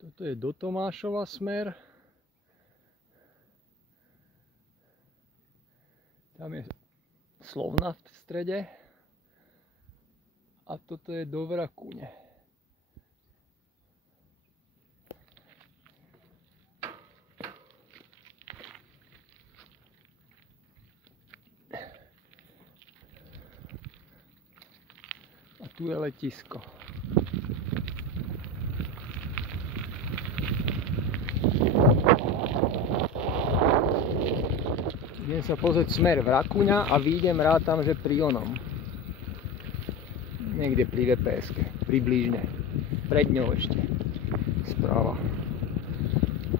Toto je do Tomášova smer. Tam je Slovna v strede. A toto je do Vrakúne. A tu je letisko. Idem sa pozrieť smer Vrakúňa a výjdem rátam, že pri onom. Niekde pri VPS-ke, približne. Pred ňou ešte. Správa.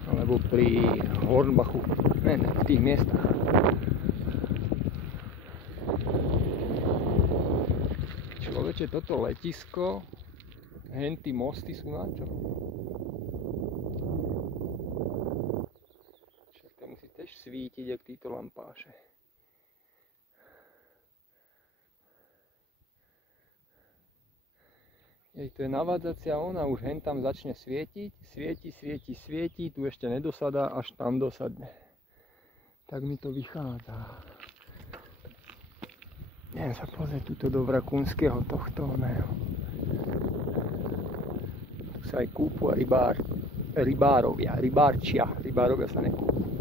Alebo pri Hornbachu. Ne, v tých miestach. Človeče, toto letisko, henty mosty sú na čo? Však to musí tiež svítiť, jak títo lampáše. To je navádzacia ona, už hen tam začne svietiť, svieti, tu ešte nedosadá, až tam dosadne. Tak mi to vychádza. Idem sa pozrieť tuto do Vrakúnskeho tohto oného. Tu sa aj kúpu rybárovia, rybárovia sa nekúpu.